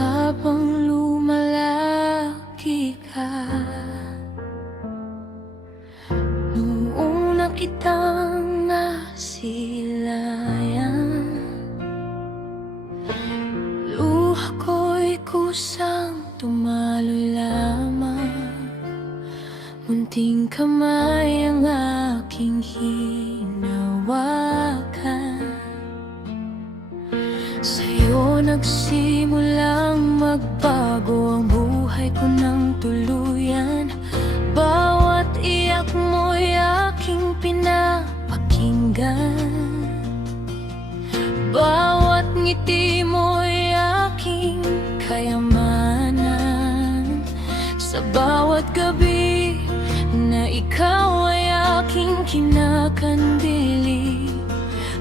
Habang lumalaki ka, noong una kitang nasilayan, luha ko'y kusang tumaloy lamang. Munting kamay ang aking hinawakan. Sa'yo nagsimulang magbago ang buhay ko ng tuluyan. Bawat iyak mo'y aking pinapakinggan. Bawat ngiti mo'y aking kayamanan. Sa bawat gabi na ikaw ay aking kinakandili,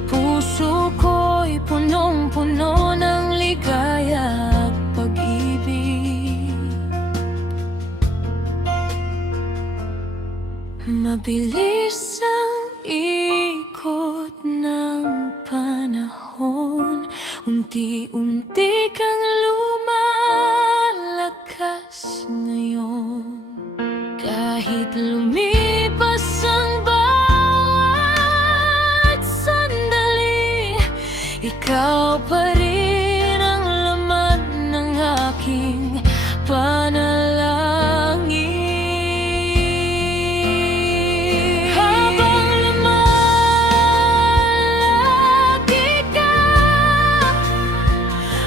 puso ko'y punong-puno ng ligaya at pag-ibig. Mabilis ang ikot ng panahon, unti-unti kang lumalakas ngayon. Kahit lumipas ang bawat sandali, ikaw pa rin ang laman ng aking panalangin. Habang lumalaki ka,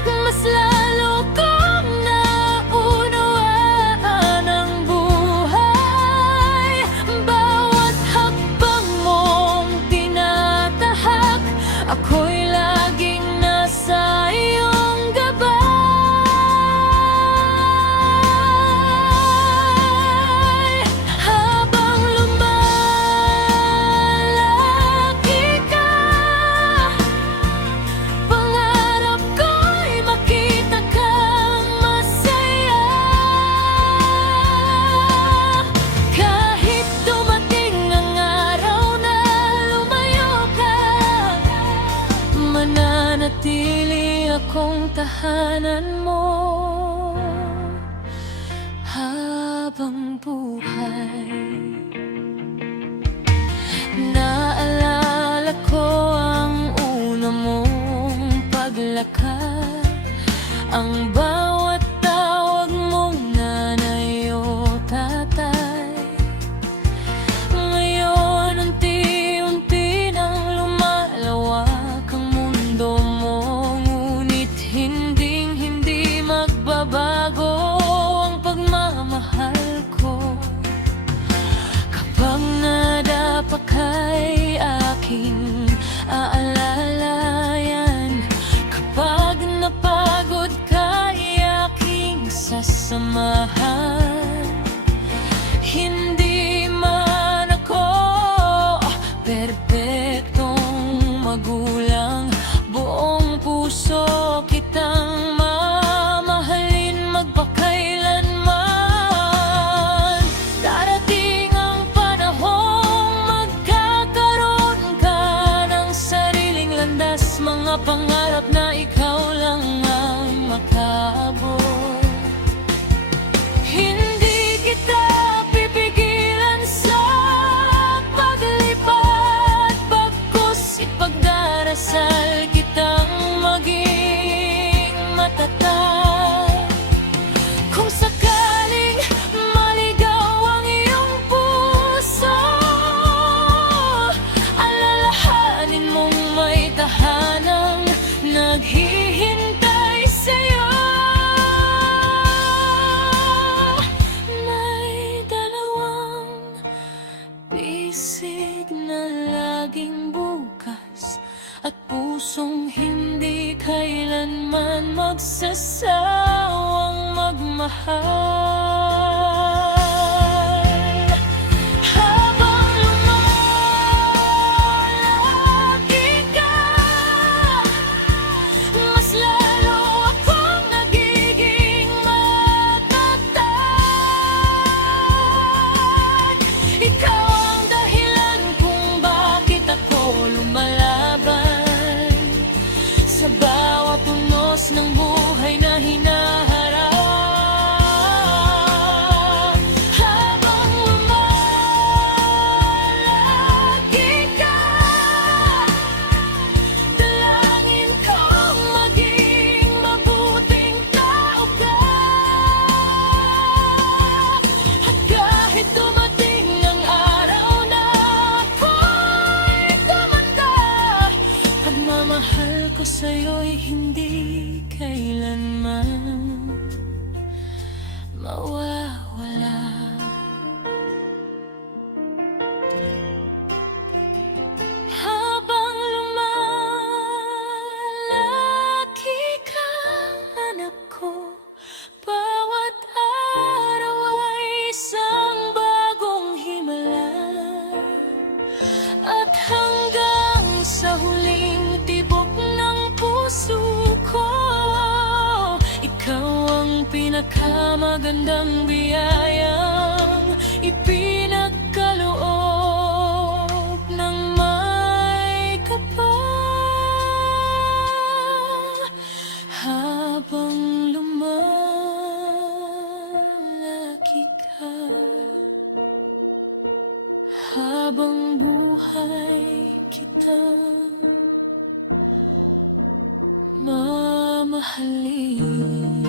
mas lalo kong naunawaan ang buhay. Bawat hakbang mong tinatahak, ako'y laging nasa iyong gabay. Habang lumalaki ka, pangarap ko'y makita kang masaya. Kahit dumating ang araw na lumayo ka, mananatili akong tahanan mo habang buhay. Naalala ko ang una mong paglakad, ang bawat tawag mong nanay o tatay. Ngayon unti-unti nang lumalawak ang mundo mo, ngunit hinding-hindi magbabago ang pagmamahal ko. Kapag nadapa ka'y aking aalalayan, kapag napagod ka'y aking sasamahan. Hindi man ako perpektong magulang, buong puso kitang mamahalin magpakailanman. Darating ang panahong magkakaroon ka ng sariling landas, mga pangarap na ikaw lang ang makaabot. Hindi kita pipigilan sa paglipad, bagkus ipagdarasal kitang maging matatag. Kung sakaling maligaw ang iyong puso, alalahanin mong may tahanang naghihintay sa'yo. May dalawang bisig na laging bukas, at pusong hindi kailanman magsasawang magmahal. Habang lumalaki ka, mas lalo akong nagiging matatag. Ikaw ang dahilan kung bakit ako lumalaban sa bawat unos ng buhay na hinahanap. pinakamagandang biyayang ipinagkaloob ng may kapal. Habang lumalaki ka, habang buhay kitang mamahalin.